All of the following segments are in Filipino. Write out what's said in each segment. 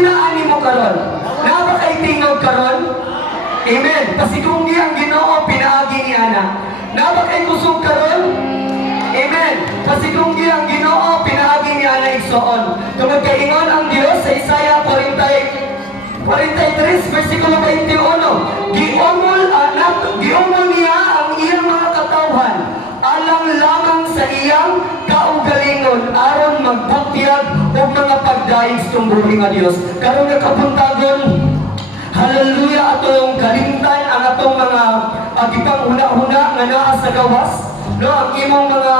Inaani mo karon. Napakay tingog karon. Amen. Pasigunggi ang Ginoo pinaagi ni ana. Napakay kusog karon. Amen. Pasigunggi ang Ginoo pinaagi ni ana igsoon. Tungod kay ingon ang Dios sa Isaiah 43 versikulo 21. Giumol niya ang iyang mga katawhan alang lamang sa iyang kaugalingon aron magbutyag o mga pagdaig sa buhi nga Dios. Karon nga kabuntagon, hallelujah, atong kalimtan ang atong mga gipanghuna-huna nga naa sa gawas. No, ang imong mga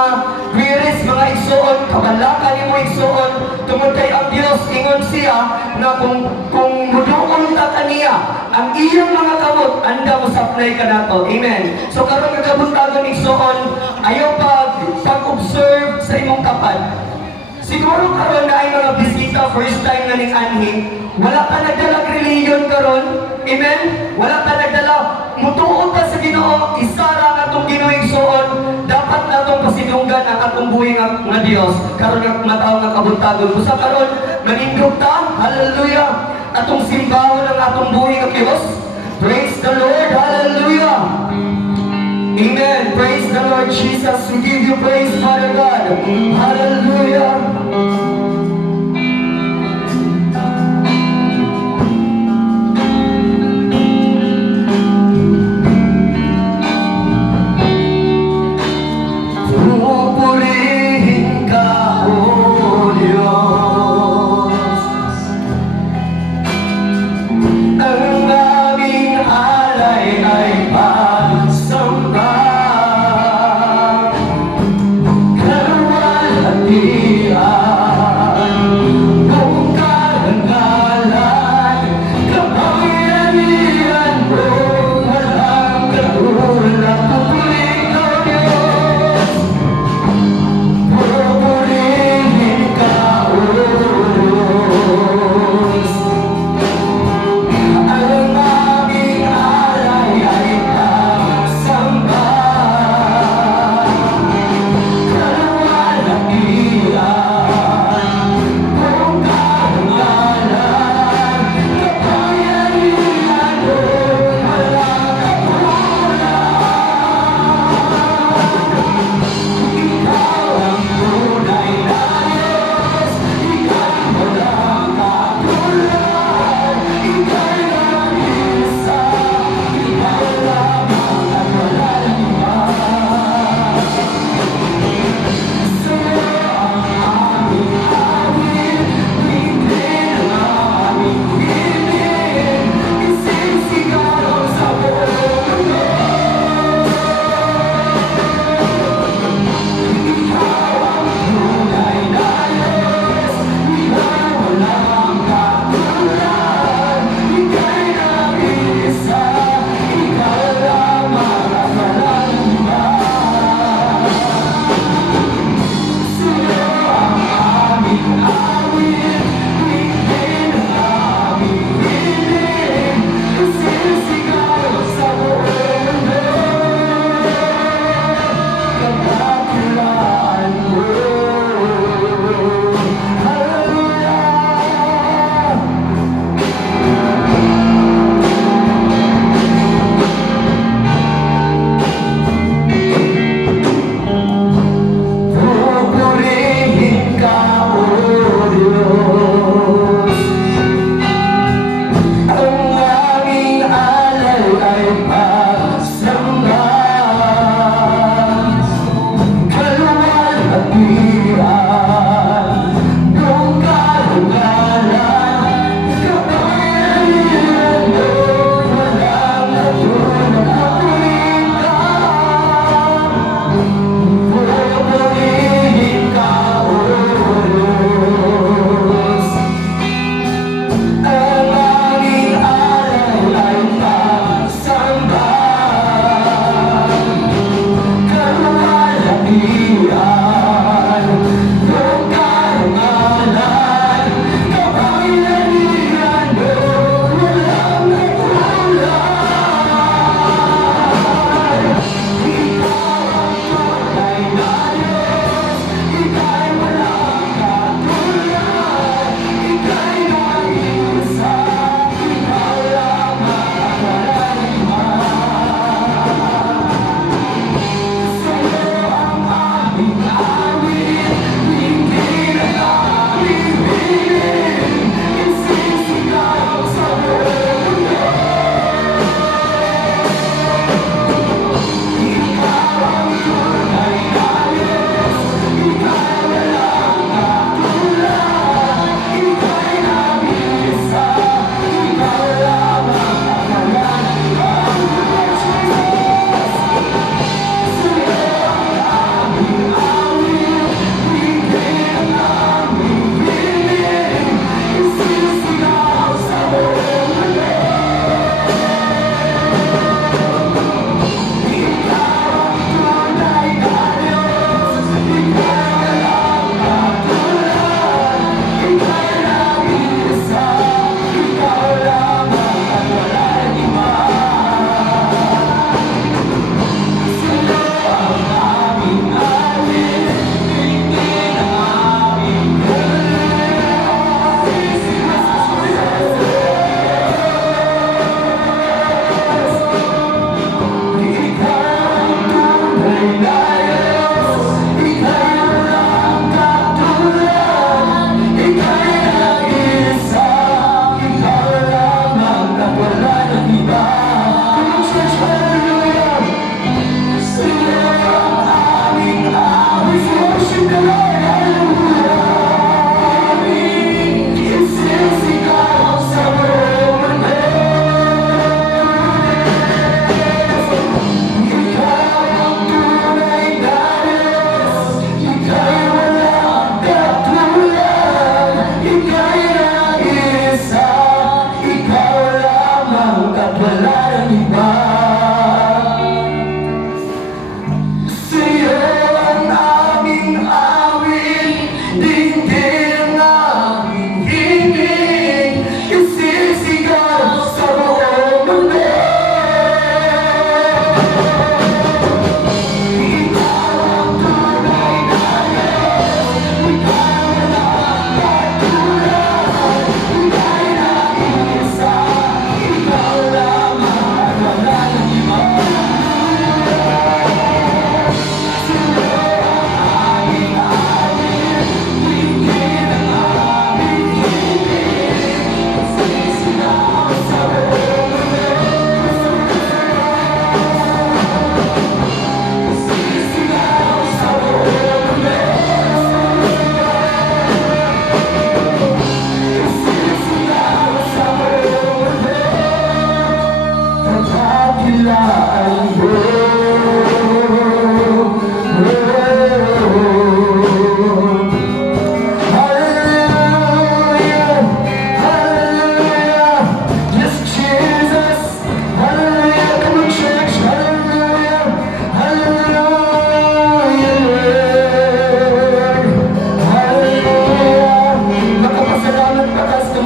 queries, mga igsoon, kabalakan imo igsoon, tungod kay ang Dios ingon siya na kung muduon ka kaniya, ang iyang mga kamot anda mo supply ka nato. Amen. So karon nga kabuntagon igsoon, ayaw pag-observe sa imong kapad. Siguro karon na ay mga bisita first time na ning anhi, wala ka nagdala religion karon. Amen. Wala ka nagdala, mutuon ka sa Ginoo, isara nga atong Ginoo igsoon, dapat natong pasidunggan ang atong buhi nga Dios. Karon nga mataw nga kabuntagon usa karon manindog ta, hallelujah, atong simbahon ang atong buhi nga Dios. Praise the Lord, hallelujah. Amen. Praise the Lord Jesus. We give you praise, Father God. Hallelujah. Pupurihin ka, O Diyos. Ang aming alay ay pagsamba. Kaluwalhatian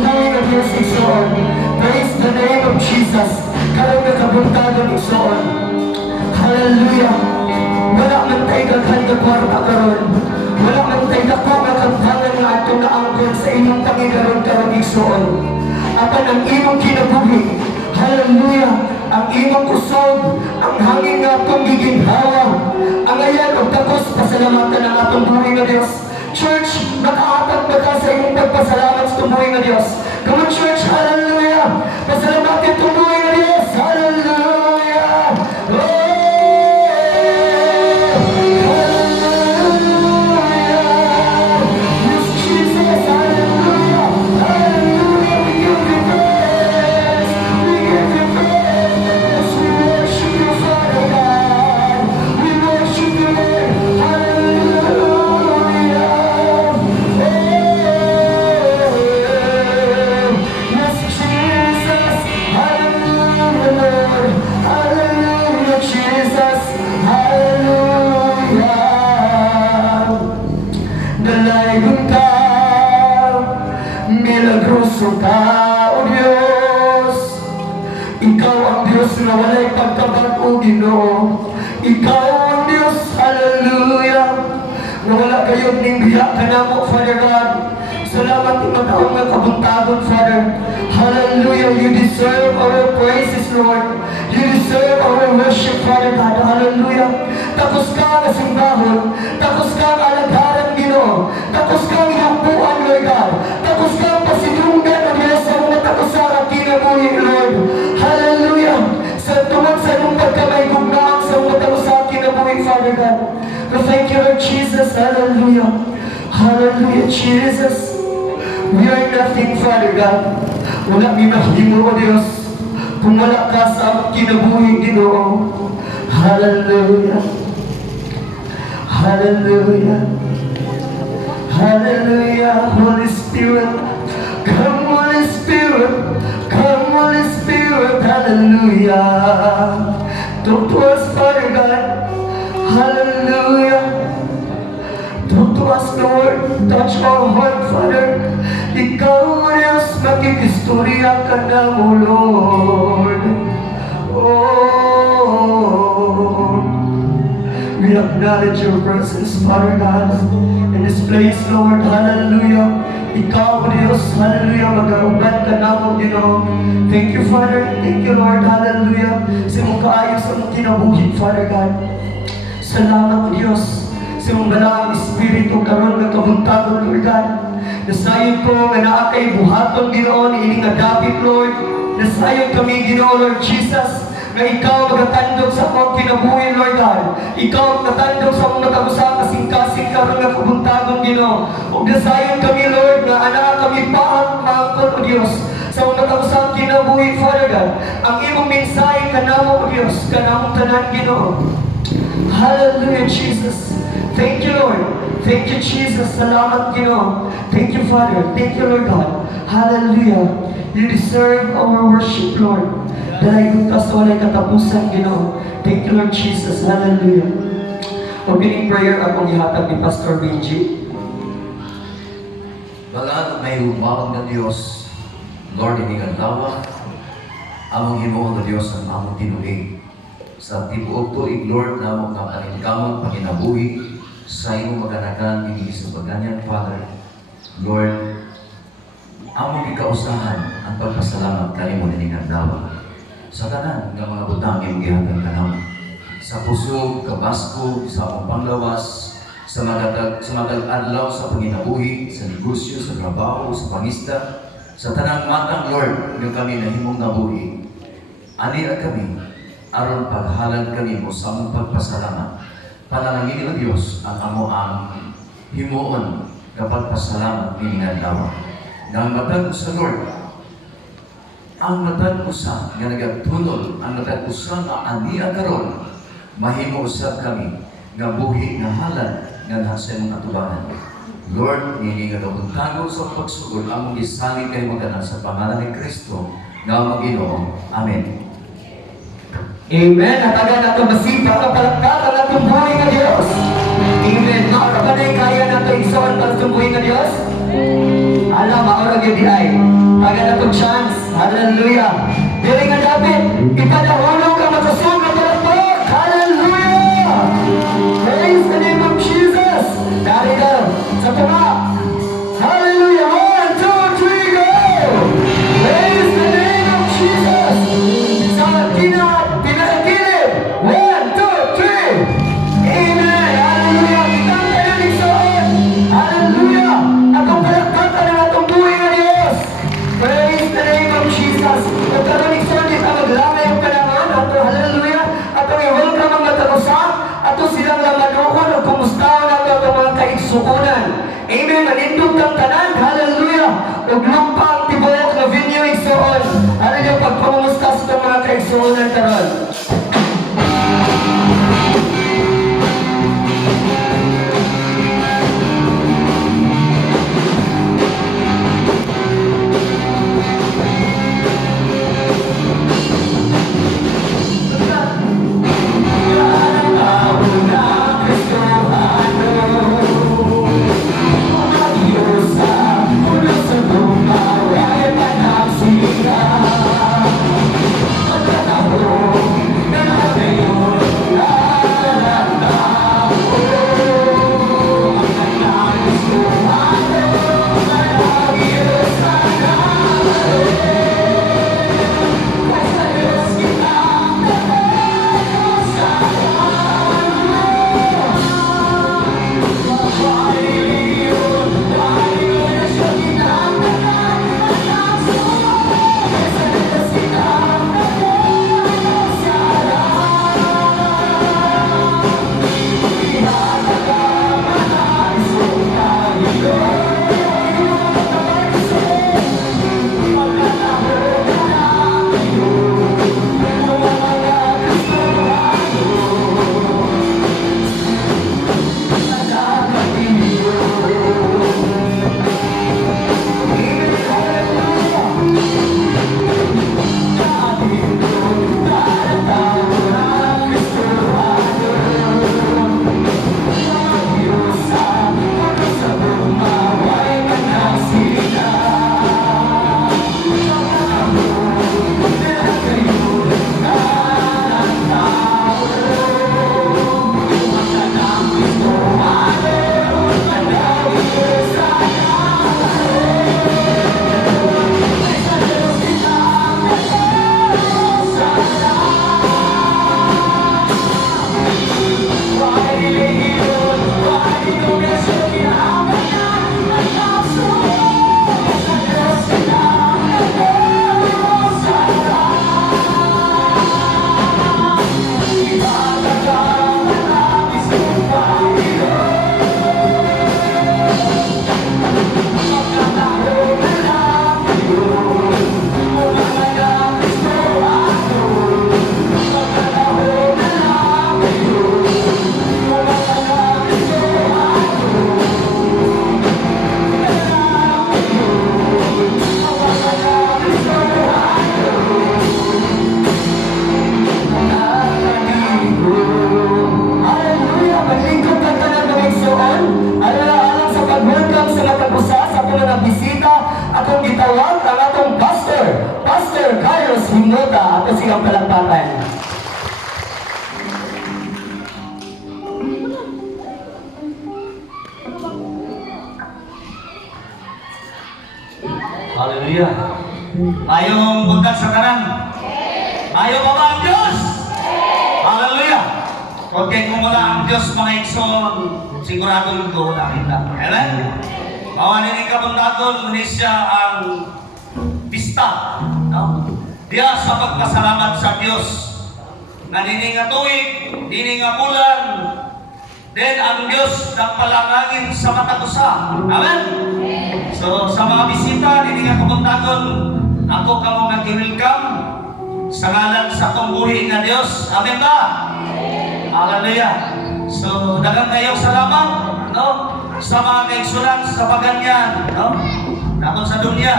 tumbuhin nga Diyos igsoon. Praise the name of Jesus. Karong nakabuntagon igsoon. Hallelujah. Wala man tayo daghan ka kwarta karon. Wala man tayo dako nga kampangan nga atong naangkon sa inyong pangigaron karong igsoon. Apan ang imong kinabuhi. Hallelujah. Ang imong kusog, ang hangin nga atong giginhawa. Ang ayan og takos pasalamatan ang atong buhay nga Dios. Church, makaatag ba ka sa imong pagpasalamat sa tumuhay nga Dios? Come on, church, hallelujah! Pasalamatin tumuhay nga Dios, hallelujah! Oh! Milagroso ka, O Diyos. Ikaw ang Diyos na walay pagkabago, Ginoo. Ikaw ang Diyos, hallelujah. Na wala kayo ning biya ka na mo, Father God. Salamat ng mataong nga kabuntagon, Father. Hallelujah. You deserve our praises, Lord. You deserve our worship, Father God. Hallelujah. Tapos ka nga simbahon. Tapos ka nga alagaran, Ginoo. Tapos ka nga inupuan, Lord God. Tapos ka nga pasinungan ang Diyos sa mga takusara kinabuhi, Lord. Hallelujah. Sa tungod sa nung pagkamay gugnaang sa mga takusara kinabuhi, Father God. We thank you, Lord Jesus. Hallelujah. Hallelujah, Jesus. We are nothing, Father God. Wala minahimo, O Diyos. Kung wala ka sa aming kinabuhi, Ginoo. Hallelujah. Hallelujah. Hallelujah. Holy Spirit. Come, Holy Spirit. Come, Holy Spirit. Hallelujah. Talk to us, Father God. Hallelujah. Talk to us, Lord. Touch our heart, Father. Ikaw, Diyos, makikistorya ka na mo, Lord. Oh, we acknowledge your presence, Father God, in this place, Lord. Hallelujah. Ikaw, Diyos, hallelujah, mag-auban ka na mo, Ginoo. Thank you, Father. Thank you, Lord. Hallelujah. Sa mong kaayos, sa mong kinabuhi, Father God. Salamat, Diyos. Sa mong balaang Espiritu, karon ng kabuntagon, Lord God. Nasayon ko nga naa kay buhaton, Ginoo, ining nga dapit, Lord. Nasayon kami, Ginoo, Lord Jesus, na ikaw magatandog sa akong kinabuhi, Lord God. Ikaw magatandog sa akong matagusang kasing-kasing karon nga kabuntagon, Ginoo. Ug nasayon kami, Lord, na ana kami paang maangkon, O Diyos, sa akong matagusang kinabuhi, Father God. Ang imong mensahe kanamo, O Diyos, kanamong tanan, Ginoo. Hallelujah, Jesus. Thank you, Lord. Thank you, Jesus. Salamat, Ginoo. Thank you, Father. Thank you, Lord God. Hallelujah. You deserve our worship, Lord. Dahil ka sa walay katapusan, Ginoo. Thank you, Lord Jesus. Hallelujah. Opening prayer akong ihatag ni Pastor Benji. Balaan may umawag na Diyos, Lord, hindi ka lawa, among hinuon na Diyos ang among tinuig. Sa tibuok tuig, Lord, na among kapaningkamang panginabuhi, sa iyong maganakan, hindi sa baganyan, Father. Lord, among ikausahan ang pagpasalamat kanimo ni Kandawa. Sa tanan ng mga butang iyong gihatag kanamo. Sa puso, kabasko, sa among panglawas, sa matag adlaw sa panginabuhi, sa negosyo, sa trabaho, sa pangista, sa tanang matang, Lord, ng kami na himong nabuhi. Anira kami, aron paghalad kami mo sa among pagpasalamat. Panalangin ng Diyos ang amo ang himuon kapag pasalamat ni Ngadlaw. Nang matag sa Lord, ang matag usa nga nagatunol, ang matag usa nga aniya karon, mahimo usab kami nga buhi nga halad nga nasa mga tubangan. Lord, nini nga kabuntago sa pagsugod among gisalig kay magana sa pangalan ni Kristo nga among Ginoo. Amen. Amen. At agad nato masipa ang palakpakan at tumbuhin ng Diyos. Amen. Makapanay kaya nato igsoon para tumbuhin ng Diyos. Alam, maura gyud di ay. Taga na tong chance. Hallelujah. Dili nga dapat ipadahulog ang matusog na palakpak. Hallelujah. Praise the name of Jesus. Dari daw sa tama. Hallelujah. 1, 2, 3, go. Praise the name of Jesus. Sa pinakagilid. 1, 2, 3. Amen. Hallelujah. Kitang tayo nigsoon. Hallelujah. Atong palakpakan ang atong buhay nga Diyos. Praise the name of Jesus. Kung karoon nigsoon, di pa maglamay ang panahon. Ato, hallelujah. Atong i-welcome ang matagusa. Ato silang lamanuhon o kumustahan ato atong mga kaigsuunan. Amen. Manindog kang tanan. Hallelujah. Ug lumpa ang tibuok na venue igsuon. Hallelujah. Pagpamumusta sa itong mga kaigsuunan karon. Himnota ato silang palakpakan. Hallelujah. Ayong bundag sa tanan. Ayaw ba ba ang Diyos? Hallelujah. Okay, kung wala ang Diyos mga ikson, siguradong wala kita. Amen? Mawanin ka bundagon, Indonesia ang pista. No? Diya sa pagpasalamat sa Diyos na nini nga tuig, nini nga bulan, then ang Diyos nagpalangagin sa matagusa. Amen? So sa mga bisita, nini nga kabuntagon, ako kamo nag-welcome sa ngalan sa tungguhi nga Diyos. Amen ba? Hallelujah. So daghang kayong salamat, no? Sa mga kaigsunan sa paganyan, no? Nakon sa dunya.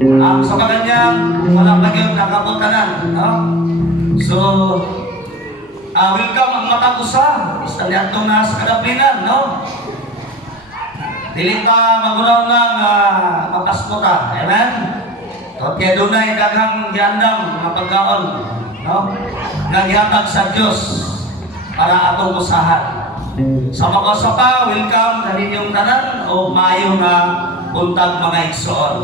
Ang sa paganyan, walang nagyon nakabutanan, no? So welcome ang matagusa. Istaliato na sa kadaplinan, no? Dili ka magunaw lang mapasko ta. Amen? Kaya doon na daghang giandam nga pagkaon, no? Naghihatag sa Dios para atong usahan. Sa mga sapa, welcome sa inyong tanan o maayo nga buntag mga igsoon.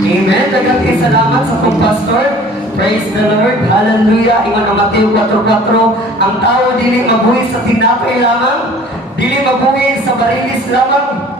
Amen. Daghang salamat sa tong pastor. Praise the Lord. Hallelujah. Ingon ang Mateo 4:4, ang tao dili mabuhi sa tinapay lamang, dili mabuhi sa barilis lamang.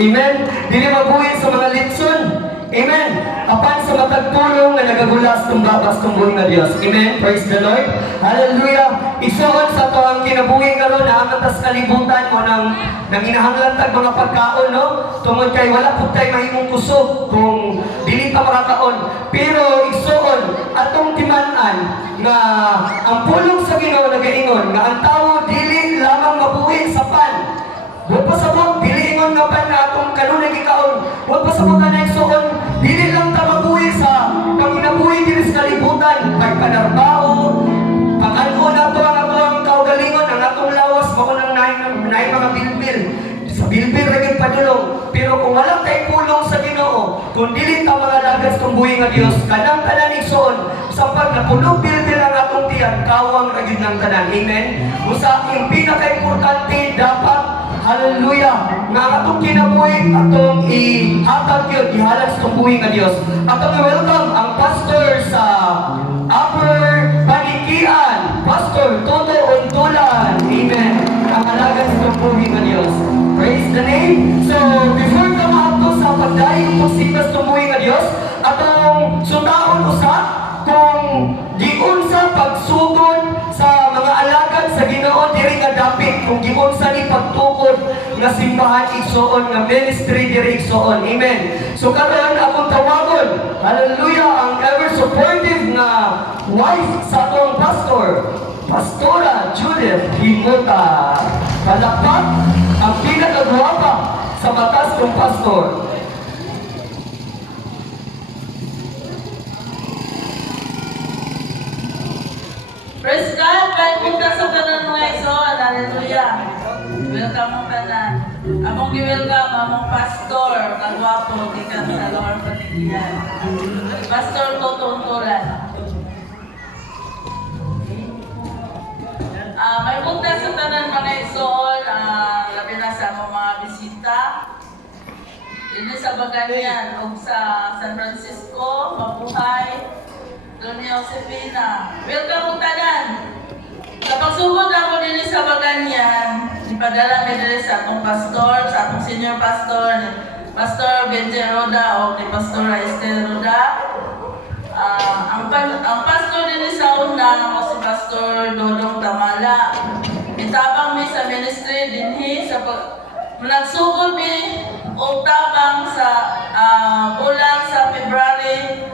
Amen. Dili mabuhi sa mga litson. Amen. Apan sa matagpulong nga nagagulas tumbabas tumbuhi nga Dios. Amen. Praise the Lord. Hallelujah. Isuon sa to ang kinabuhi karon na atas kalibutan mo nang inahanglan tag mga pagkaon, no? Tungod kay wala pud tay mahimong kusog kung dili pa makakaon. Pero isuon atong timan-an nga ang pulong sa Ginoo nagaingon nga ang tawo dili lamang mabuhi sa pan. Huwag pa sabot, dili ingon nga pan na atong kanunay gikaon. Huwag pa sabot na igsoon, dili lang ta mabuhi sa panginabuhi dili sa kalibutan, pagpanarbaho, pag-ano na to ang atong kaugalingon, ang atong lawas, mao nang naay mga bilbil. Sa bilbil ra padulong. Pero kung walang tay pulong sa Ginoo, kung dili ta mga lagas tumbuhi nga Dios, kanang tanan igsoon, sa pag napulong bilbil ang atong tiyan, kawang ra gyud ng tanan. Amen. Usa ang pinaka-importante dapat hallelujah, nga atong kinabuhi, atong ihatag yun, ihalag sa tumbuhi nga Dios. Atong welcome ang pastor sa Upper Panikian, Pastor Toto Untulan. Amen. Ang halagan sa tumbuhi nga Dios. Praise the name. So, before ka maabto sa pagdayon po sikas tumbuhi nga Dios, atong sundaon usa kung giunsa pagsugod sa mga alagad sa Ginoo diri nga dapit, kung giunsa ni pagtukod nga simbahan igsoon nga ministry diri igsoon. Amen. So karon akong tawagon, hallelujah, ang ever supportive nga wife sa atong pastor, Pastora Judith Himota. Palakpak ang pinakagwapa sa batas kong pastor. Praise God! Kahit punta sa kanan mga igsoon, hallelujah! Welcome ang kanan. Among gi-welcome, among pastor, kagwapo, gikan sa Lower Panikian. Pastor Toto Untulan. May punta sa kanan mga igsoon, labi na sa among mga bisita. Dili sa Baganian, o sa San Francisco, Mabuhay, Doña Josefina. Welcome ang tanan. Sa pagsugod ako din sa Baganian, ipadala mi diri sa atong pastor, sa atong senior pastor, ni Pastor Benji Roda o ni Pastor Esther Roda. Ang pastor din sa una mo si Pastor Dodong Tamala. Itabang mi sa ministry dinhi sa nagsugod mi og tabang sa bulan sa February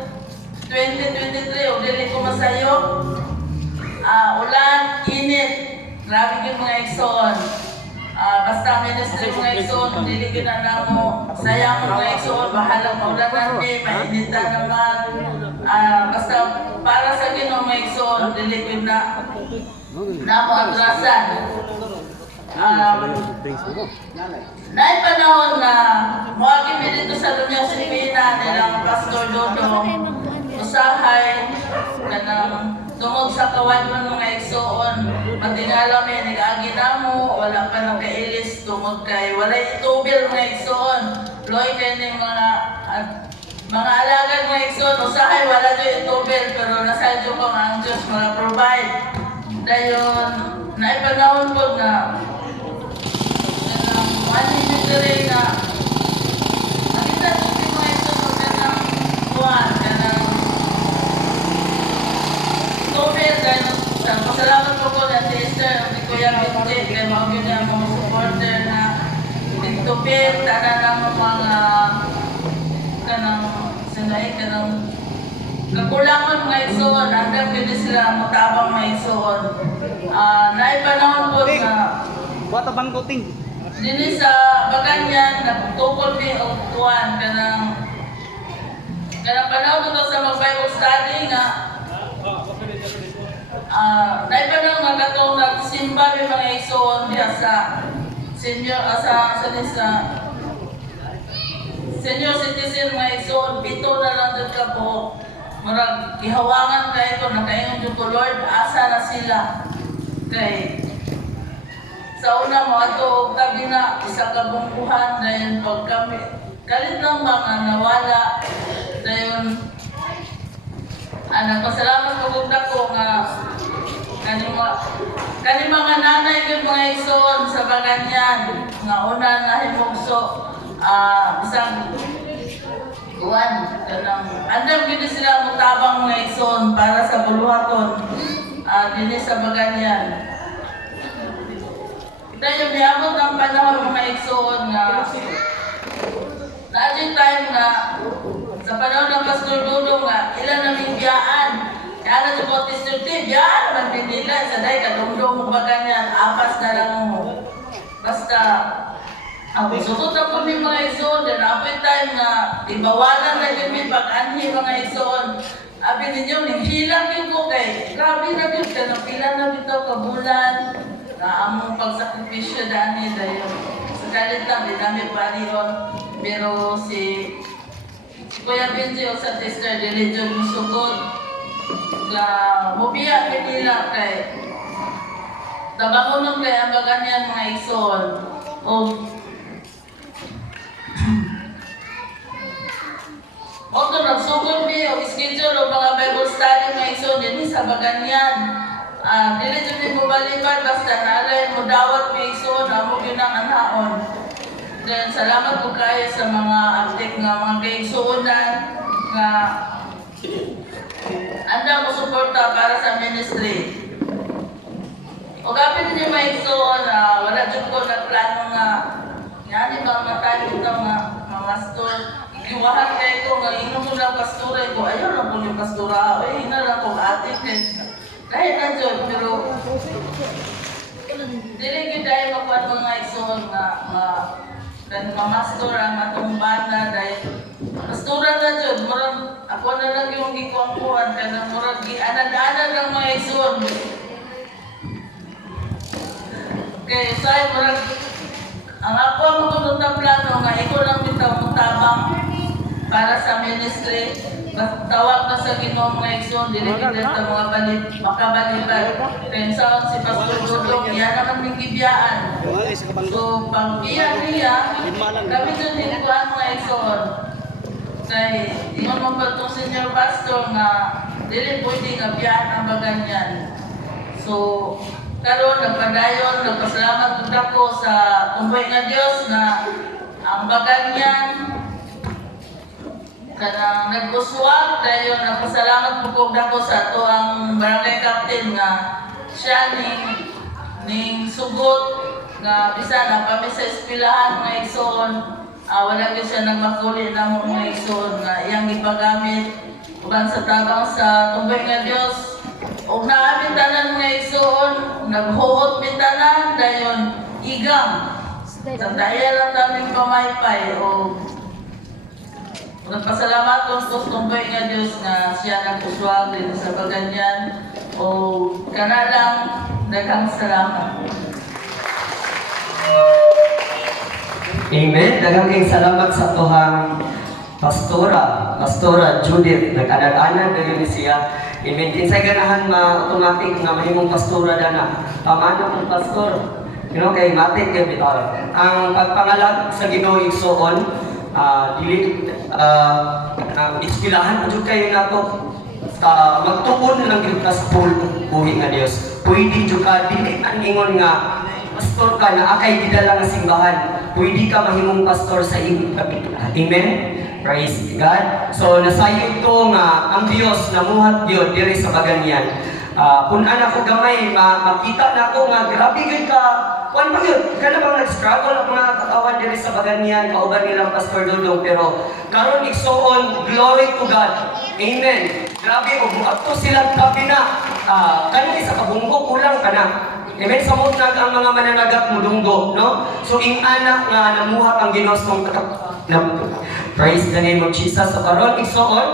2023, o dili ko masayo. Ulan, init, grabe yung mga igsoon. Basta ministry mga igsoon, dili ko na namo. Sayang mga igsoon, bahalang maulanan ni, mainitan naman. Basta para sa Ginoo mga igsoon, dili ko na namo atrasan. Naay panahon na muagi mi dito sa Doña Josefina nilang Pastor Dodong. Usahay kanang tungod sa kawan mo mga igsoon, matingala may nag-agi namo, wala pa nang kailis tungod kay walay tubil mga igsoon. Loy kay ni mga alagad mga igsoon, usahay wala jud tubil pero nasa Dios ko ang Dios mga provide. Dayon naay panahon po na manhintay na nakita ko mga igsoon kanang kuwan kanang Tubir, dahil salamat po ko na Esther, ang Kuya Binti, kaya mga yun ang mga supporter na Tubir, tanan ang mga kanang sinay, kanang kakulangan mga igsoon, hanggang pwede sila matabang mga igsoon. Naipanahon po na Buat abang kuting. dini sa Baganian, nagtukol mi og tuwan, kanang panahon ito sa mag-Bible study nga dahil pa nang magatong nagsimba may mga igsoon diya sa senior citizen mga igsoon, pito na lang dun ka po. Murag gihawangan kayo ko, nakaingon dun ko, Lord, asa na sila? Kay, sa una mo, ato, tabi na, isa ka bungkuhan, dahil pag kami, kalit lang mga nawala, dahil, nagpasalamat ko kung ko nga, kani mga nanay ko mga igsoon sa Baganyan, nga una na himugso, isang kuwan, andam gini sila mutabang mga igsoon para sa buluhaton, dini sa Baganyan. Kita yung niabot ang panahon mga igsoon nga, na-adject time nga, sa panahon ng Pastor Dodo nga, ilan naming biyaan. Kaya na sa Bautista, biyaan naman din nila. Sa dahi, kadungdong mo ba ganyan, apas na lang mo. Basta, sukot na po ni mga igsoon, then apoy time na, ibawalan na yun may pag-anhi mga igsoon. Abi ninyo, nanghilang yun ko kay, grabe na yun, kaya pila na bitaw kabulan, na among pagsakripisyo dani dahil sa kalit lang, di namin pa niyon. Pero si Kuya Benji o sa Tester Religion musugod na mubiya nila kay tabangunon kay ang Baganyan mga igsoon o Oto nagsugod mi o schedule o mga Bible study mga igsoon din sa Baganyan. Religion din mo baliban basta naalay mo dawat mga igsoon amo yun ang anaon. Then, salamat po kayo sa mga active nga mga kaigsuunan nga anda mo suporta para sa ministry. O kapit din yung maigsuon, wala dyan ko na plano nga yan ba matay ito nga pastor. Ikiwahan kayo ko nga inom mo lang pastora ko. Ayaw lang po yung pastora. Ay, hina lang po atin kahit na dyan. Pero dili ko dahil magpad mga igsuon nga dan mamastor ang atong banda dahil pastora na dyan, murang ako na lang yung gikuangkuhan ka na murang gianad-anad ng mga igsoon. Okay, sorry, murang ang ako ang matulog na plano nga ikaw lang bitaw mutabang para sa ministry. Tawag na sa Ginoong mga igsoon, dili kita sa mga makabaliban. Kaya saan si Pastor Dudong, yan naman may gibiyaan. So, pang biya niya, kami dun din ko ang mga igsoon. Kaya, ingon mo pa itong senior pastor nga, dili pwede nga biyaan ang Baganyan. So, karon nagpadayon, nagpasalamat po ako sa tumboy nga Diyos na ang Baganyan kanang nag-uswag dahil nagpasalamat po ako sa ato ang barangay captain nga siya ning sugot nga bisa na kami sa espilahan mga igsoon wala gyud siya nagmakuli na mga igsoon nga iyang ipagamit uban sa tabang sa tumboy nga Dios ug naamin tanan mga igsoon naghuhot mi tanan dayon igam sa daya lang taming pamaypay o nagpasalamat ko sa tumboy nga Diyos na siya nagpuswag din sa Baganyan o kanalang daghang salamat. Amen. Daghang kayong salamat sa tuhang Pastora Judith. Nag-anad-anad dahil siya. Amen. Kinsay ganahan ma-automatic nga mahimong pastora dana. Pamana kong pastor. Kay matik kay bitaw. Ang pagpangalan sa Ginoo igsoon ispilahan mo kayo na to magtuon lang yung kaspol buhi nga Diyos pwede dyan ka dili ang ingon nga pastor ka na akay gidala nga simbahan pwede ka mahimong pastor sa iyong kapitulah. Amen? Praise God. So nasayo to nga ang Diyos namuhat Diyos diri sa Baganyan. Kung anak ko gamay makita na ako nga grabe gud ka kuan ba yun? Kana bang nag-struggle ang mga katawan diri sa Baganyan, kauban nilang Pastor Dudong, pero karon igsoon, glory to God. Amen. Grabe, to silang tabi na. Kanina sa kabunggo, kulang ka na. Amen. Samot na ang mga mananagat mo dunggo, no? So, ing anak nga namuhat ang Ginos mong praise the name of Jesus. So, karon igsoon.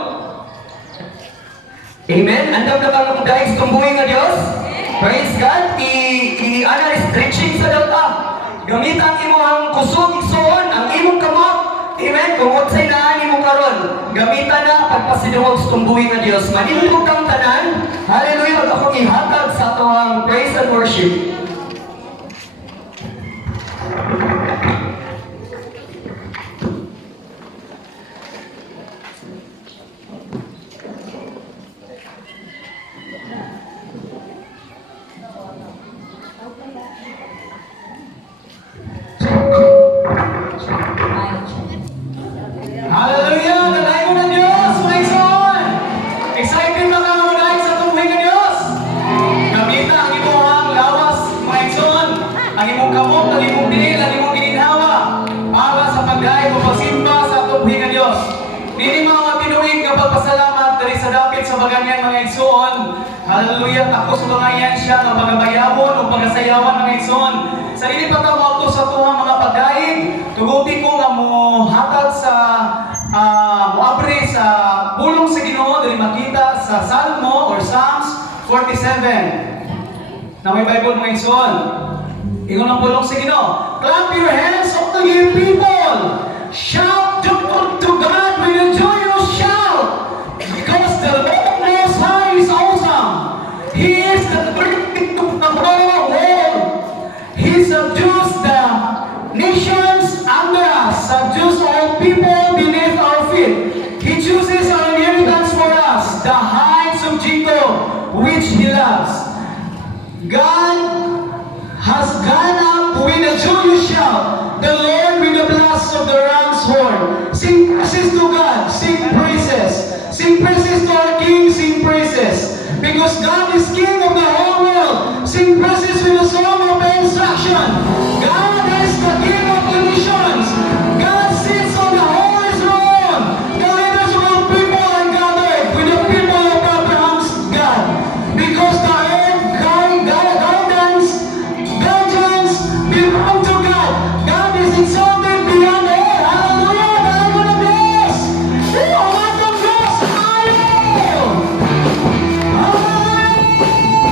Amen. Andam na bang guys, tumbuhin nga Diyos? Praise God. Stretching sa daw ta. Gamit ang imong kusog igsoon, ang imong kamot. Amen. Kung unsay naan imong karon, gamitan na pagpasidungog sa tumbuhi nga Dios. Manindog kang tanan. Hallelujah. Ako ihatag sa atong praise and worship. Hallelujah! Nalayo ng Diyos! Mga igsoon! Excited na ka mo dahil sa tunghay ng Diyos! Gamita ang imong lawas, mga igsoon! Ang imong kamot, ang imong dinil, ang imong gininhawa para sa pagdahil o pagsimba sa tunghay ng Diyos. Nini mga tinuig nga pagpasalamat dali sa dapit sa baganyan mga igsoon. Hallelujah! Tapos mga siya nga pagabayawon o pagasayawan mga igsoon. Sa nini pa mo sa tuwang mga pagdaig, tuguti ko nga mo hatag sa moabre sa pulong sa Ginoo dili makita sa Salmo or Psalms 47. Na may Bible mga igsoon. Ingon ang pulong sa Ginoo. Clap your hands all you people. Shout to God with a joyous shout. Because the Lord Most High is awesome. He is the great of the whole world. He subdues the nations under us, subdues all people beneath our feet. He chooses our inheritance for us, the heights of Jacob, which He loves. God has gone up with a joyous shout, the Lord with the blast of the ram's horn. Sing praises to God, sing praises. Sing praises to our King, sing praises. Because God is King of the whole world. Sing praises with a song of instruction. God is the King of the nations. God sits on the holy throne. The leaders of all people are gathered with the people of Abraham's God. Because the earth, guardians belong to God. God is exalted beyond all. Hallelujah! Dalago ng Diyos! Umat ng Diyos! Ayaw! Hallelujah!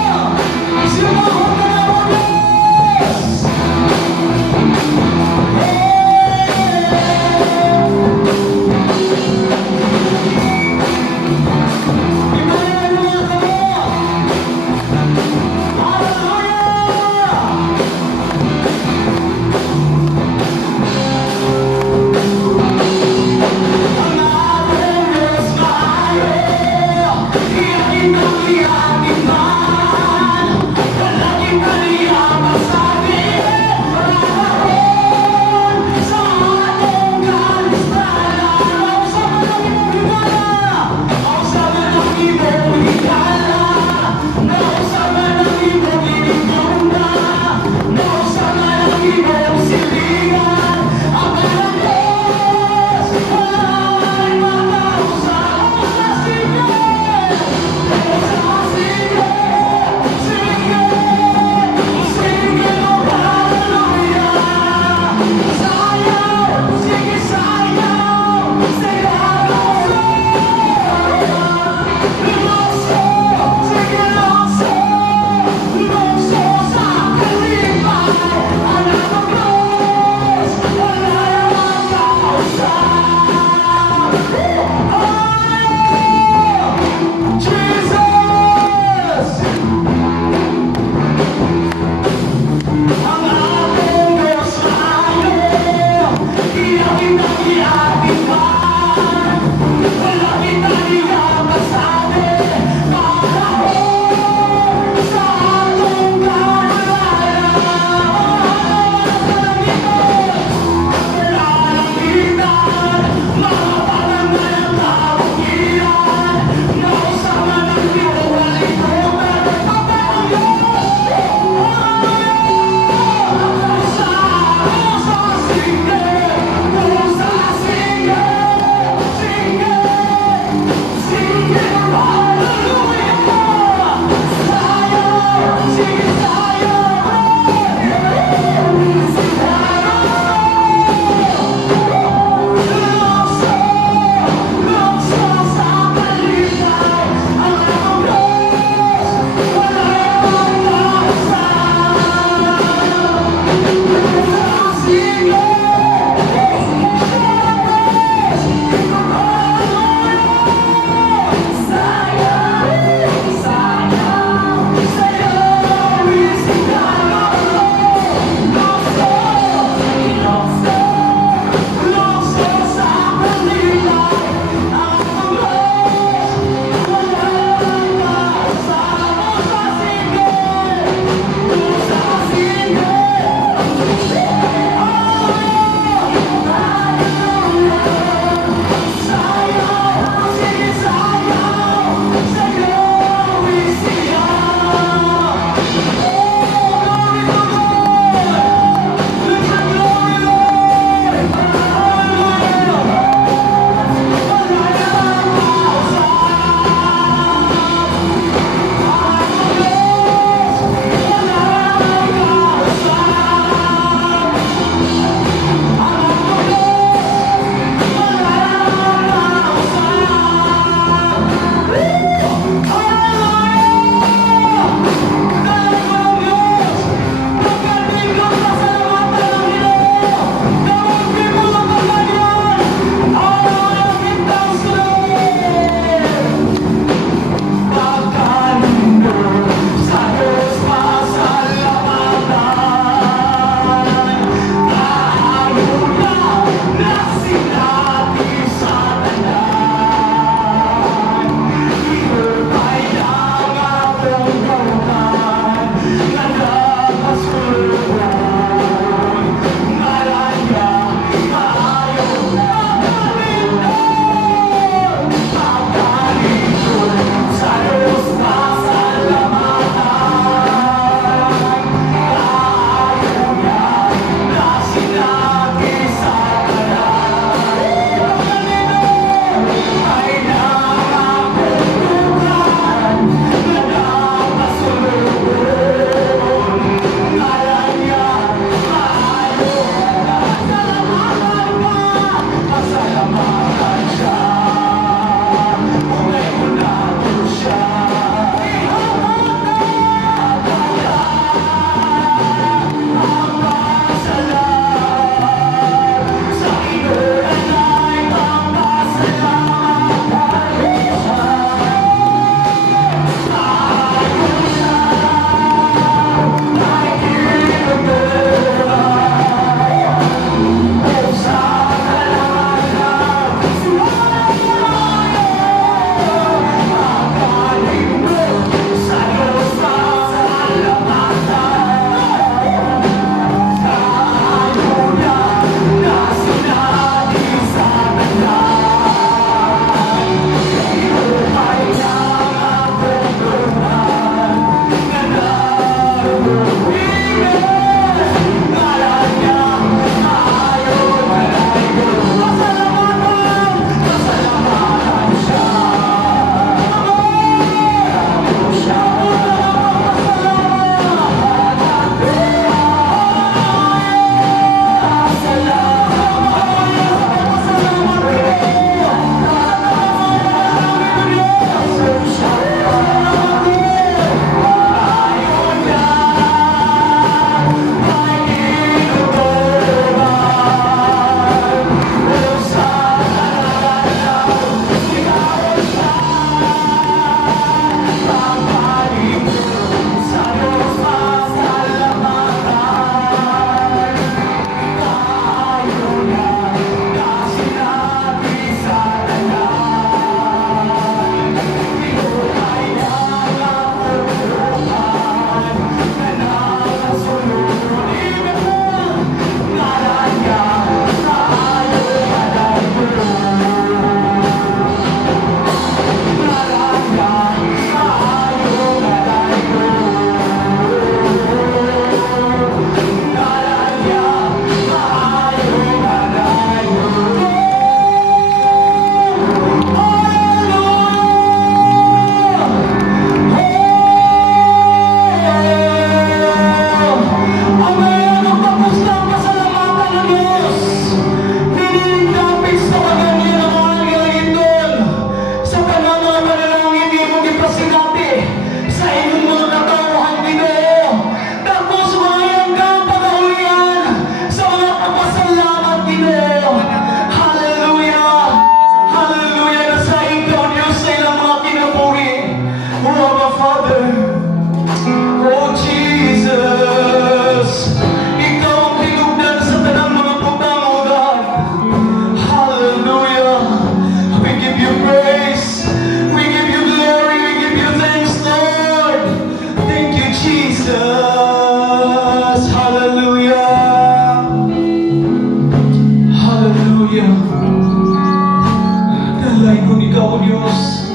Diyos.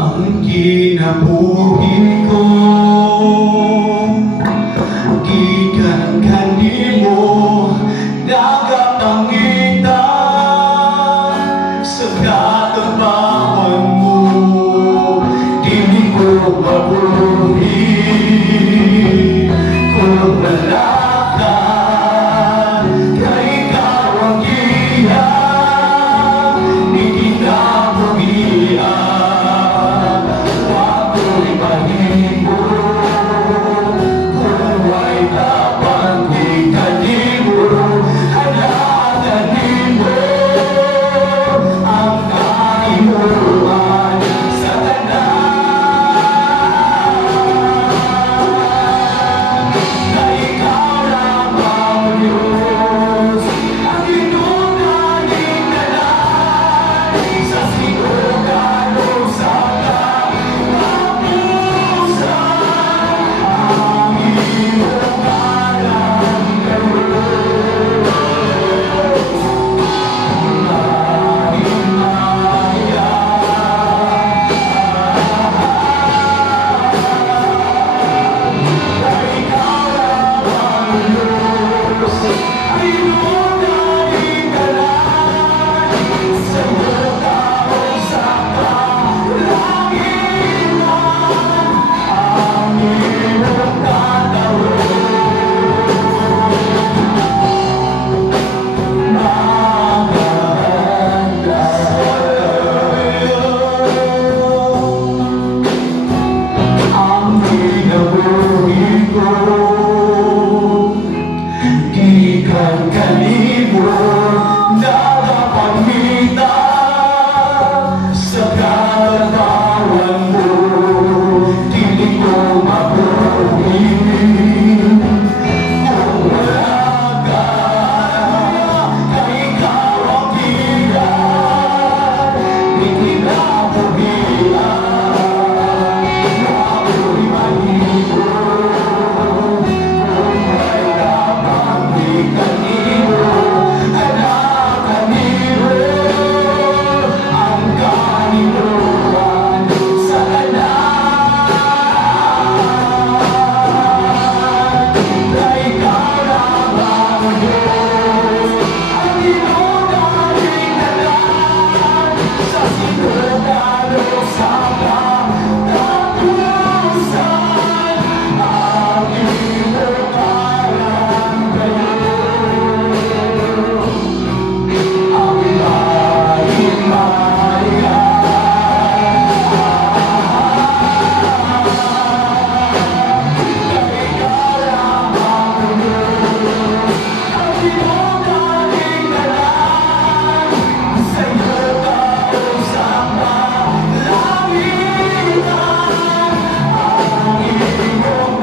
Ang kinabuhi ko, gikan kanimo, nagapangita sa katabangan mo. Dili ko mabuhi kung wala ka, kay ikaw ang iyang ikinabuhian. Wako'y mahimo kung may dapat ikanimo, hanapin mo ang kaimuan sa na ikaw lamang Diyos, ang inunaling tanan sa sinugan o sa kapusan. Ang iyong ngalan ang kinabuhi ko, gikan kanimo, nagapangita sa katabangan mo. Dili ko mabuhi kung wala ka, kay ikaw ang iyang ikinabuhian. Wako'y mahimo kung may dapat ikanimo, hanapin mo ang kaimuan sa na ikaw lamang Diyos, ang inunaling tanan sa sinugan o sa kapusan. Ang iyong ngalan kayo, ang mahimaya. Ikaw lamang Diyos, ang inunaling tanan sa iyong kausapan, langitan. Ang iyong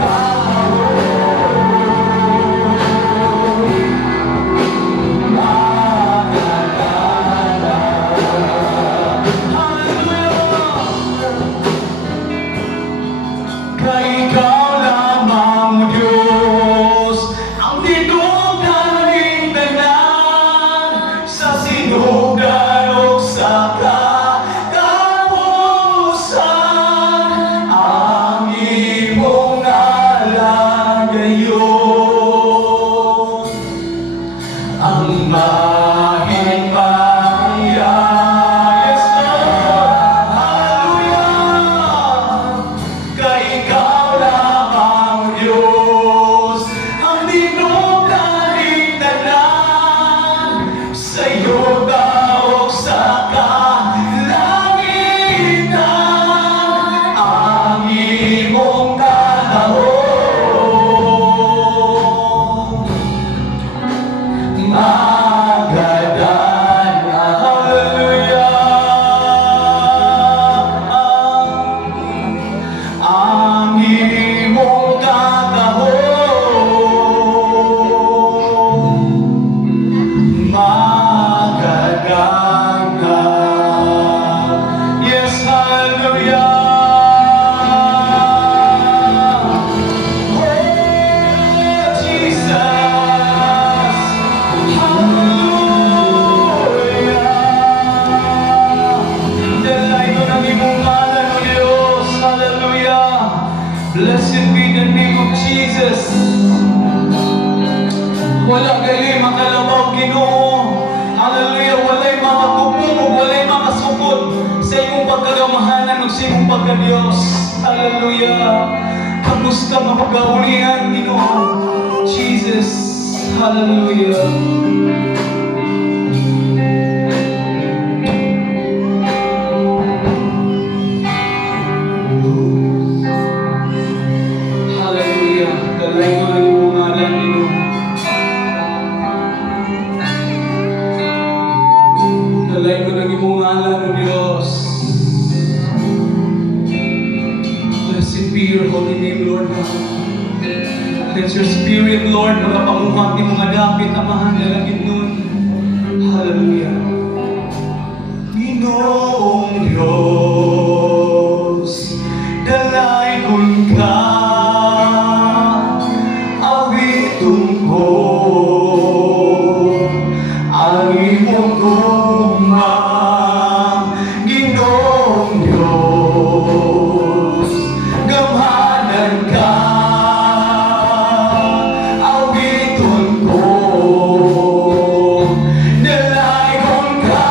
kay ikaw lamang Diyos, ang tinugaling tanan sa sinugan o sa katapusan. Ang iyong ngalan gayon, ang mahimaya. Yes, Lord. Hallelujah. Kay ikaw lamang Diyos, ang tinugaling tanan sa iyo daog sa kalangitan. Ang imong kalahon, Wala gali makalabaw Ginoo. Hallelujah, walay makakupong, walay makasukod sa imong pagkagamahanan ug sa imong pagka-Dios. Hallelujah. Kamusta mapagaunihan Ginoo? Jesus. Hallelujah. Hallelujah. Dalay mo lang yung ngalan Ginoo. Dalay mo lang yung ngalan ng Diyos. Blessed be your holy name, Lord God. Let your spirit, Lord, magapamuhang di mga dapit na mahal na langit nun. Hallelujah. Ginoong Diyos, dalay kong ka, awiton ko, ang imong guma. Ginoong Diyos, gamhanan ka, awiton ko, dalay kong ka.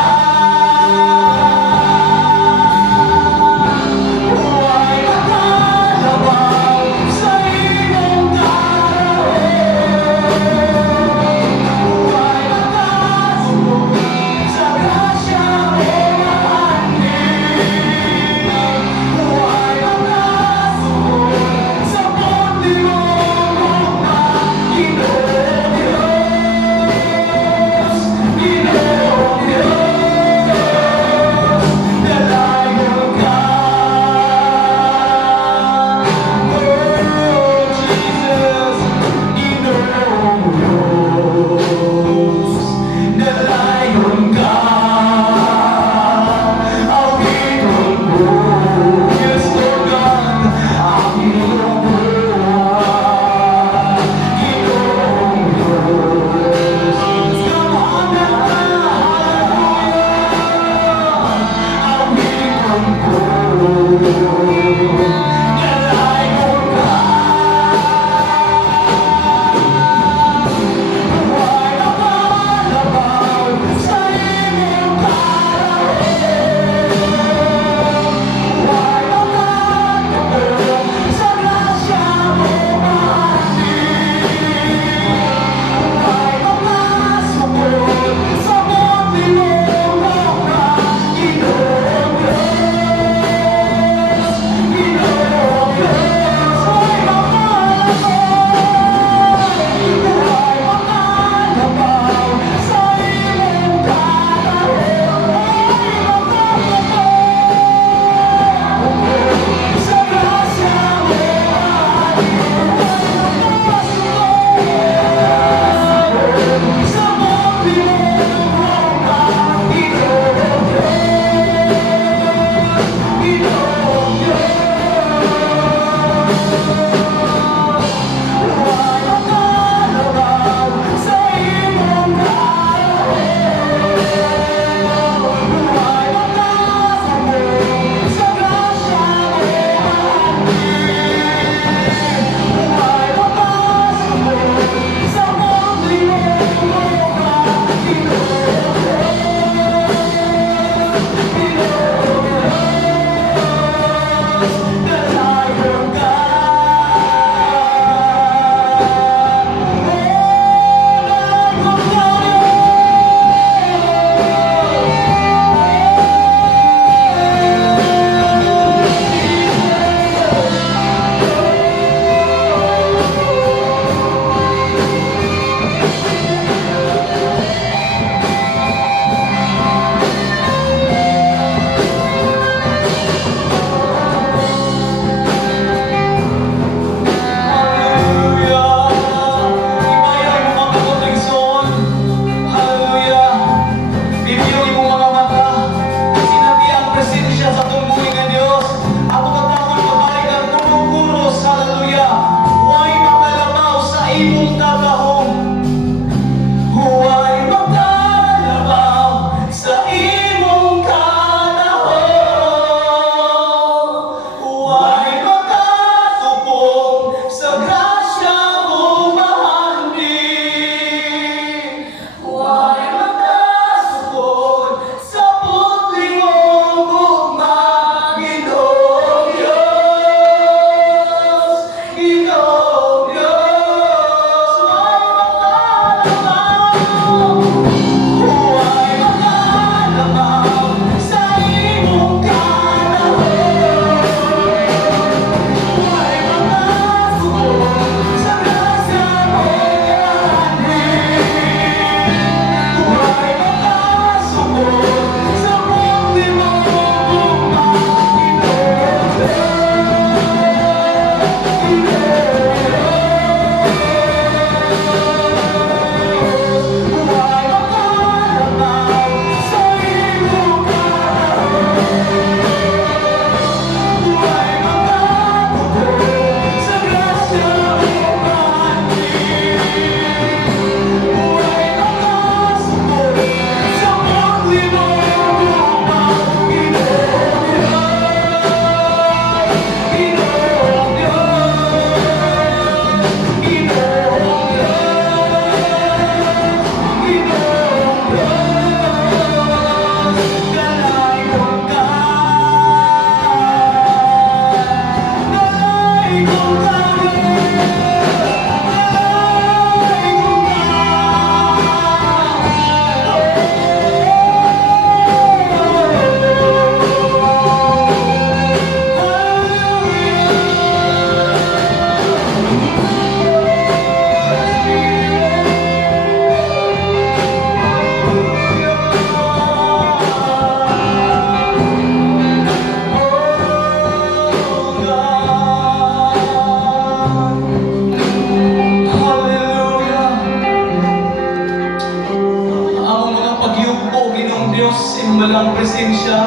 imbalang presensya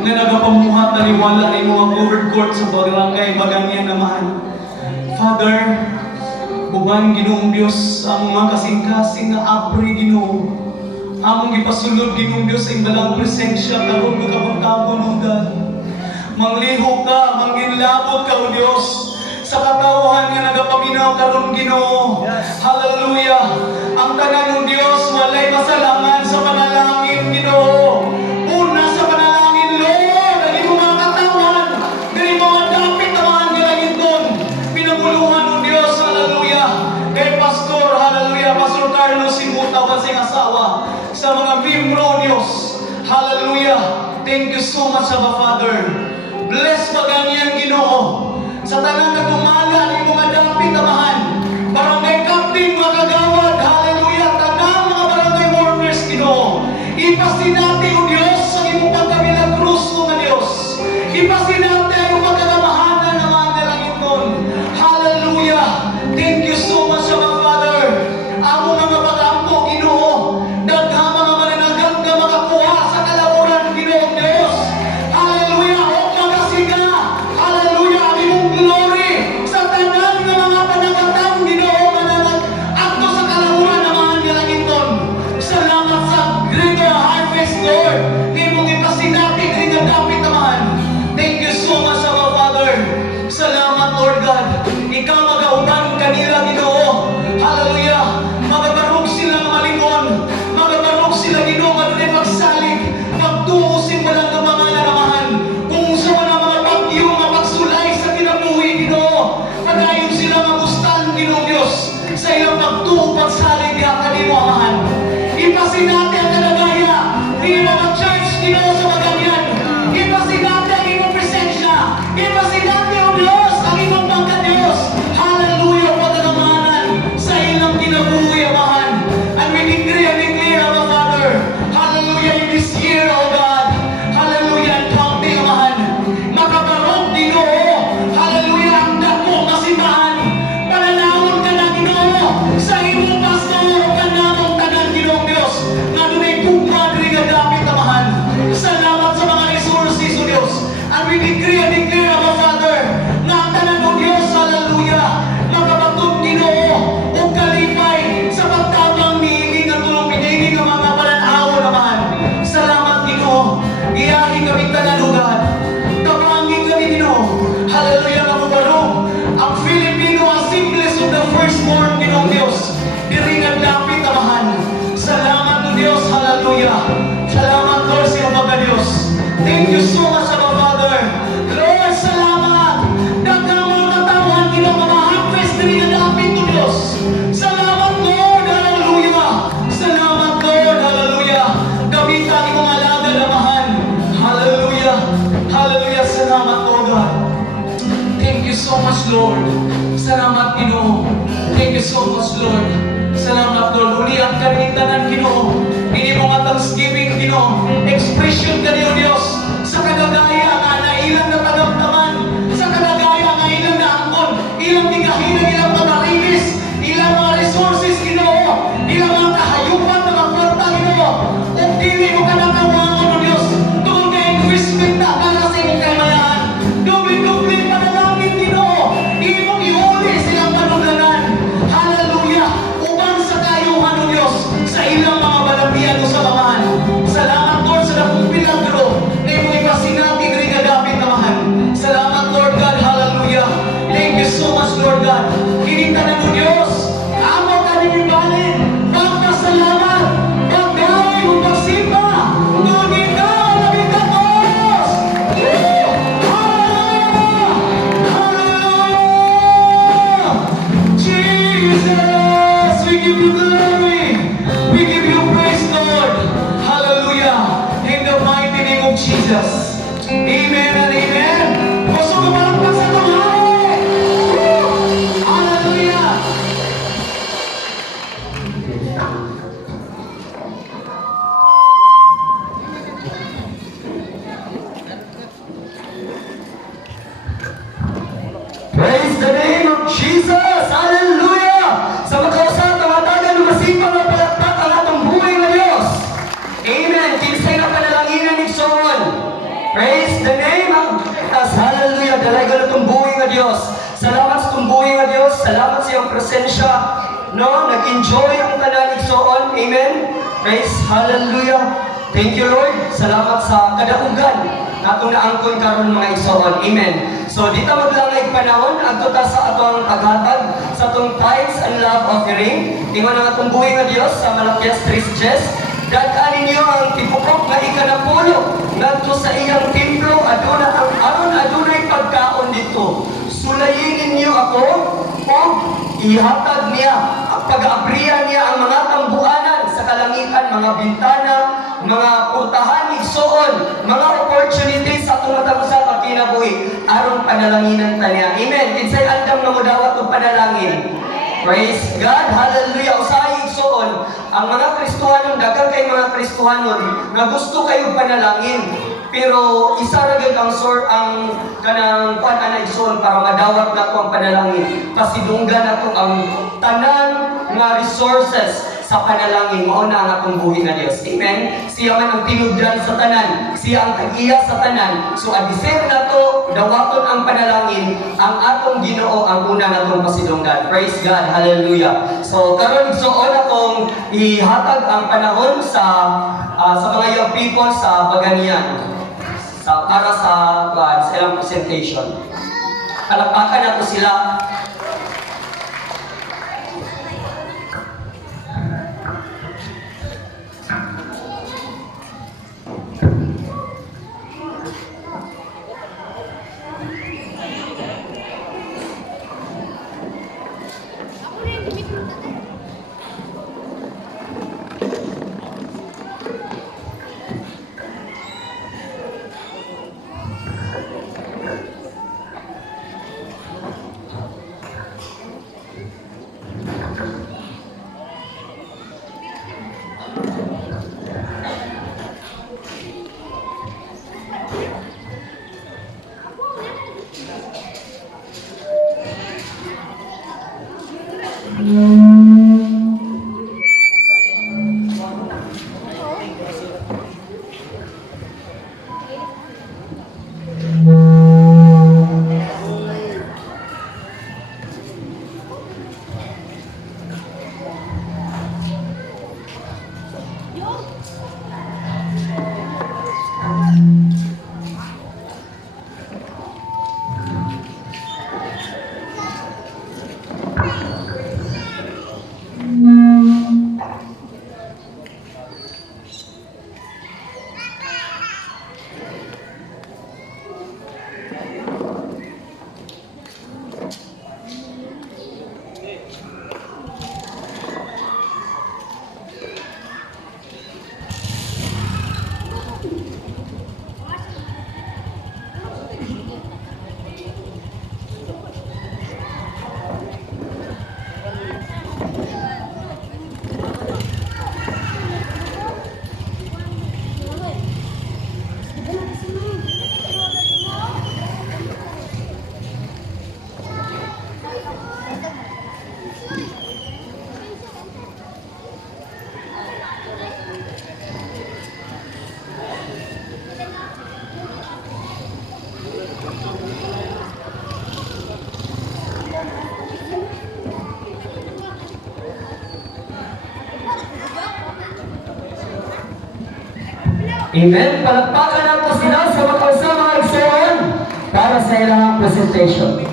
nga nagapamuhat na liwala na mga covered court sa barangay Bagangyan naman. Father, uban Ginoong Dios ang mga kasing-kasing nga apri Ginoo. Among gipasulod Ginoong Dios sa imbalang presensya karon mo kapagtabon o God. Mangliho ka, mangginlabot ka o Dios sa katawhan nga nagapaminaw karon Ginoo. Hallelujah. Ang tanan ng Dios walay masalangan sa panalangin Ginoo. Una sa panalangin Lord, ang imong mga katawhan, dili mga dapit naman nga langiton. Pinamuluhan ng Dios, hallelujah. Kay Pastor, hallelujah, Pastor Carlos Simuta wasing asawa sa mga miyembro Dios. Hallelujah. Thank you so much, Abba Father. Bless Bagangyan Ginoo. Sa tanang nagumala ni mga dapit amahan, barangay captain mga kagawad, hallelujah, tanang mga barangay workers Ginoo. Ipasinati o Diyos sa imong pagkamilagros mo nga Diyos. Ipasinati ang imong pagkagamahanan ng mga nalangiton. Hallelujah. Thank you so much, Abba Father. Amo mga pagampo Ginoo, daghang mga mananagang nga makakuha sa kalaburan Ginoo Diyos. Hallelujah. O magasiga. Hallelujah. Ang imong glory sa tanan ng mga panagatang Ginoo mananag adto sa kalaburan ng mga nalangiton. Salamat sa greater harvest, Lord. Imong ipasinati nga dapit naman. Thank you so much, Abba Father. Salamat, Lord God. Ikaw magauban kanila Ginoo. Hallelujah. Magabarog sila ng malingon. Magabarog sila Ginoo nga dunay pagsalig. Pagtuo simbalang ng mga namahan. Kung sa man ang mga bagyo nga pagsulay sa kinabuhi Ginoo. Padayon sila magustan Ginoo Dios sa ilang pagtuo pagsalig diha kanimo amahan. Ipasinati ang kalagaya ni mga church Ginoo sa Bagangyan. Ipasinati ang imong presensya. Ipasinati o Dios ang imong bangka Dios. Hallelujah, pagkakamahanan sa ilang kinabuhi amahan. And we declare, Abba Father, hallelujah, in this year, O God, hallelujah, and counting amahan. Makabarog Ginoo, hallelujah, ang dako masimahan. Pananawon ka na Ginoo sa imong pastor o kanamong tanan Ginoo Dios. Nga dunay gugma diri nga dapit amahan. Salamat sa mga resources o Dios. And we declare, Abba Father, nga ang tanan o Dios, hallelujah, makabatog Ginoo o kalipay sa pagtabang niini nga tulong pinili nga mga pananaw naman. Salamat Ginoo. Iyahi kami tanan o God. Tabangin kami Ginoo. Hallelujah, mamubarog ang Filipino Assemblies of the Firstborn Ginoo Dios. Diri nga dapit amahan. Salamat o Dios, hallelujah. Salamat Lord sa iyong mga Dios. Thank you so much, Abba Father. Lord, salamat. Daghang mga katawan Ginoo mga harvest diri nga dapit o Dios. Salamat Lord, hallelujah. Salamat Lord, hallelujah. Gamitan imong alagad amahan. Hallelujah. Hallelujah. Salamat o God. Thank you so much, Lord. Salamat, Ginoo. Thank you so much, Lord. Salamat, Lord. Uli ang kanintanan, Ginoo. Hindi mo nga thanksgiving, Ginoo. Expression ka niyo, Diyos. Sa kadagaya nga na ilang natagamtaman. Sa kadagaya nga ilang naangkon. Ilang tigahinan, ilang matarinis. Ilang mga resources, Ginoo. Ilang mga kahayupan, mga kwarta, Ginoo. O dili mo ka nakawangon, O Diyos. Tungkol ka investment na para sa imong kamayan. Doble-doble panalangin, Ginoo. Imong iuli silang panuganan. Hallelujah. Uban sa kayuhan, O Diyos, sa ilang mga balatian o sa mamahan. Salamat, Lord, sa dakong pilagro na imong ipasinati diri nga dapit namahan. Salamat, Lord God. Hallelujah. Thank you so much, Lord God. Kinintanan, O Diyos. Amo ka ni Bibalin. Pagpasalamat. Pagdaway o pagsimba. Dalaygo na itong buhay nga Diyos. Salamat sa itong buhay nga Diyos. Salamat sa iyong presensya. No, nag-enjoy ang tanan igsoon. Amen. Praise, hallelujah. Thank you, Lord. Salamat sa kadaugan na itong naangkon karon mga igsoon. Amen. So, dito maglangay panahon, agto ta sa atong paghatag, sa atong tithes and love offering. Ingon ang atong buhay nga Diyos sa Malakias 3:10. Dagkan ninyo ang tipukok nga ikanapulo ngadto sa iyang templo aduna ang aron adunay pagkaon dito. Sulayin ninyo ako o ihatag niya ang pag-aabriya niya ang mga tambuanan sa kalangitan, mga bintana, mga portahan, igsoon, mga opportunities sa tumatagusan at kinabuhi aron panalanginan taniya. Amen. Kinsay andam nga modawat og panalangin. Praise God, hallelujah. Usahay igsoon, ang mga Kristohanon, daghang kay mga Kristohanon nga gusto kayo panalangin. Pero isa ra gyud ang kanang ana igsoon para madawat nato ang panalangin. Pasidunggan nato ang tanan nga resources sa panalangin. Mao na ang atong buhi nga Dios. Amen. Siya man ang tinubdan sa tanan, siya ang tag-iya sa tanan. So adisir nato dawaton ang panalangin, ang atong Ginoo ang una natong pasidunggan. Praise God. Hallelujah. So karon igsoon akong ihatag ang panahon sa mga young people sa Baganian. Para sa ilang presentation. Palakpakan nato sila. Amen. Palakpakan nato sila sa makasama igsoon para sa ilang presentation.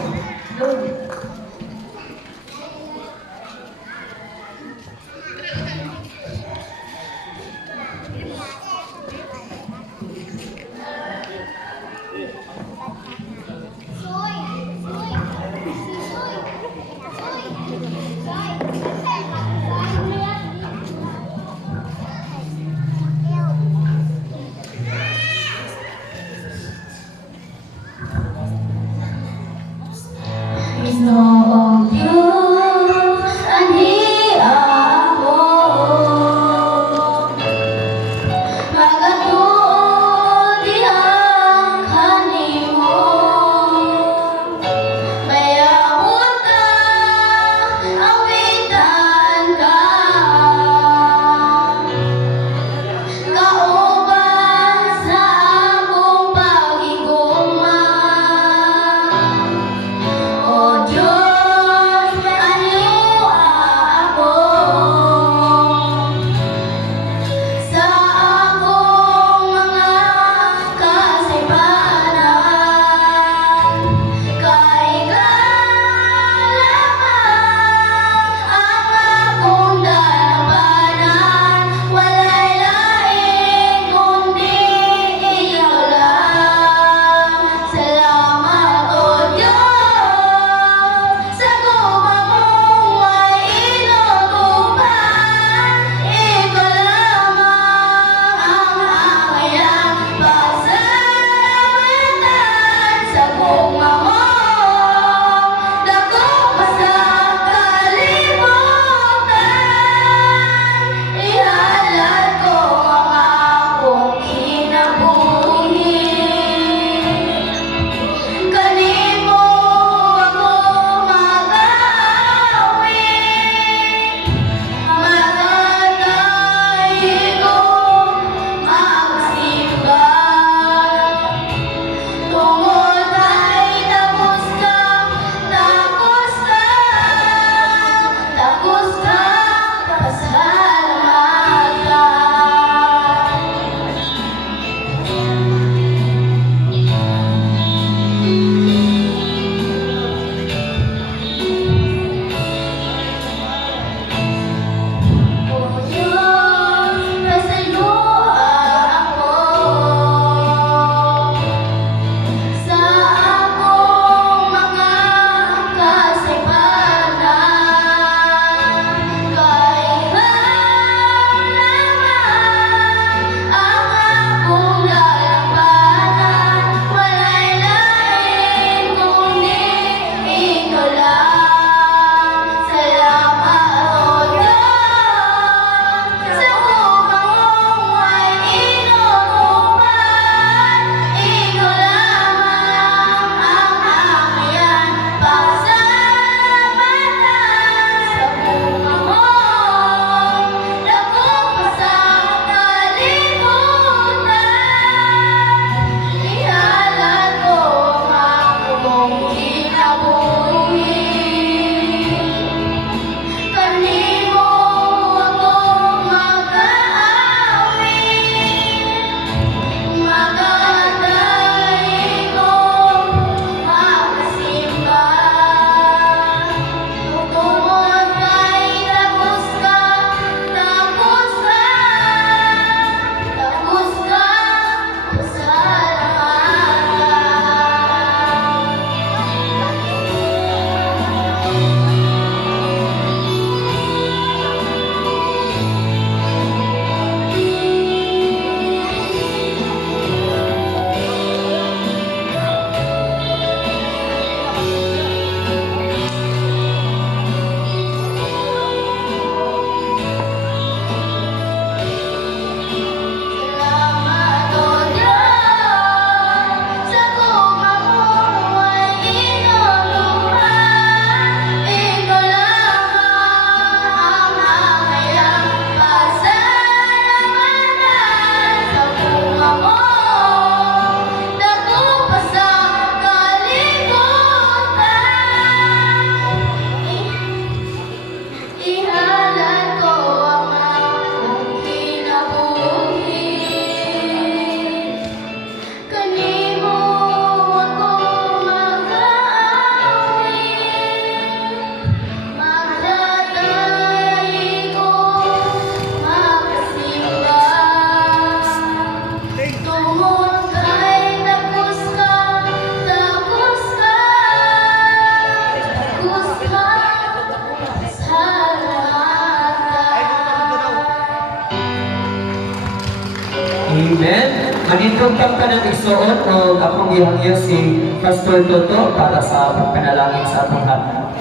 Amen. Manitong ka ng igsoon o akong ihangyo si Pastor Toto para sa pagpanalangin sa atong lahat.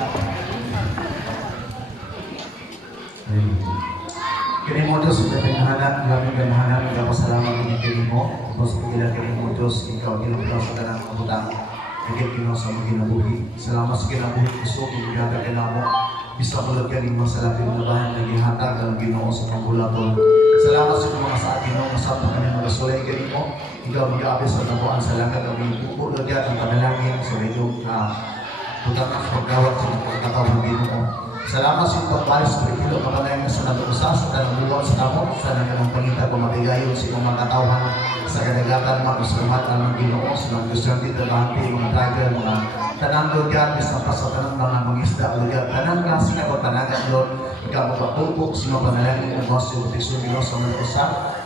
Kini mo Diyos, sa pinahana, labing pinahana, nagpapasalamat ng kini mo. Tapos pagkila kini mo Diyos, ikaw ginagawa sa tanang kabutang. Higit kinaw sa mga ginabuhi. Salamat sa ginabuhi ko so, kinigaga ka na mo. Bisa mulat ka rin mga salapin na bahan na gihatag ng Ginoo sa pangulaton. Salamat sa mga sa atin mo, masapang ka ng mga sulay ka rin mo. Ikaw mag-aabis sa nabuan sa langkat ng mga bukod at ang panalangin sa iyong butang at pagkawat sa mga pagkataw ng Ginoo. Salamat sa pagpalis sa pagkilo kapanayin na sa nag-usa sa tanang buwan sa kamo sa nanganong pangita pamatigayon sa mga katawhan sa kadagatan mga usalamat ng Ginoo sa mga gusyante trabahanti mga driver mga tanang lugar bis na pasatanang mga mangisda lugar tanang klase na pagtanagan Lord ikaw magpapupok sa mga panalangin ng mga subutikso Ginoo sa mga usa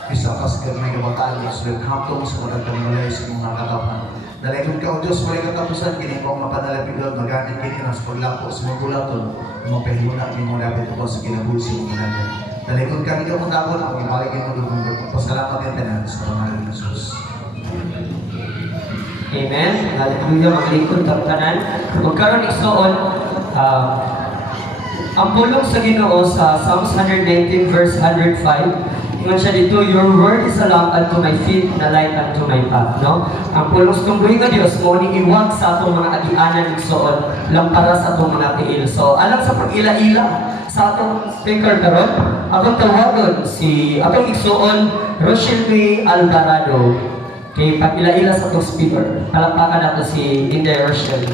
bisa pas may kabataan ng sulit haptong sa pagkakamulay sa mga katawhan. Dalayon ka o Diyos, may katapusan, kini po ang mapanalapin Lord, magamit kini ng paglapo sa mga bulaton, mapahimuna, kini mo dapat ito sa kinabuhi sa mga natin. Dalayon ka, hindi mo tapon, ang ibaligin mo doon, pasalamat yung tanan sa pangalan ng Jesus. Amen. Hallelujah. Maglingkod ang tanan. Magkaroon igsoon, ang pulong sa Ginoo sa Psalms 119 verse 105. Ingon siya dito, your word is a lamp unto my feet, and a light unto my path. No? Ang pulong sa tumbuhin nga Diyos, mo ni iwag sa atong mga agianan igsoon, lampara sa atong mga tiil. So, alam sa pag-ila-ila sa atong speaker karon, atong tawagon si atong igsoon, Rochelle May Alvarado. Kay pag-ila-ila sa atong speaker. Palakpakan nato si Inday Rochelle.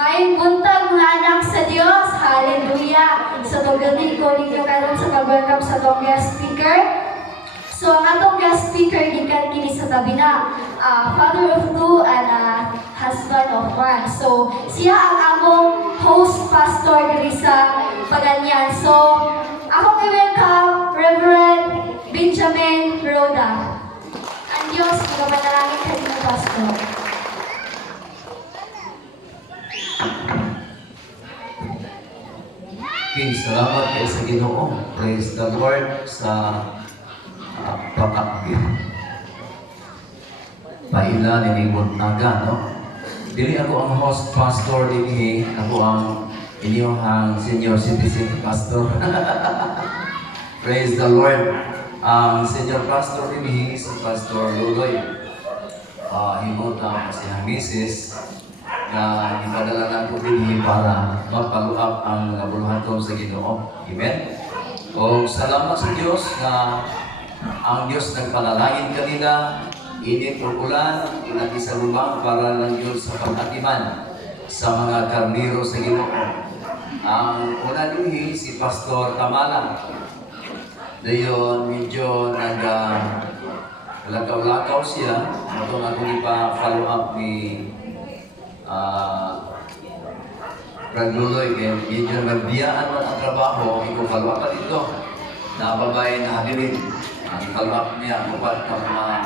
Ngayong buntag mga anak sa Diyos, hallelujah! So pagdating ko ninyo karon sa pag-welcome sa atong guest speaker. So ang atong guest speaker gikan kini sa tabi na father of two and husband of one. So siya ang among host pastor diri sa Paganyan. So akong i-welcome Reverend Benjamin Roda. Ang Diyos, magapanalangin kanino pastor. Okay, salamat kayo sa Ginoo. Praise the Lord sa paila ni Buntaga, no? Dili ako ang host pastor dinhi, ako ang inyong senior citizen pastor. Praise the Lord. Ang senior pastor dinhi si Pastor Luloy. Himota kasi ang misis na ipadala na po din para mag-follow up ang nabuluhan ko sa Ginoo. Amen? O salamat sa Diyos na ang Diyos nagpanalangin kanila, init o ulan, ilagi sa lubang para lang Diyos sa pagkatiman sa mga karniro sa Ginoo. Ang una din si Pastor Kamala. Dayon medyo lakaw-lakaw siya. Ito nga kung ipa-follow up ni Brad Luloy, kaya medyo nagbiyaan man ang trabaho, iko-follow up pa dito. Na babae na habilin. Ang follow up niya, upat ng mga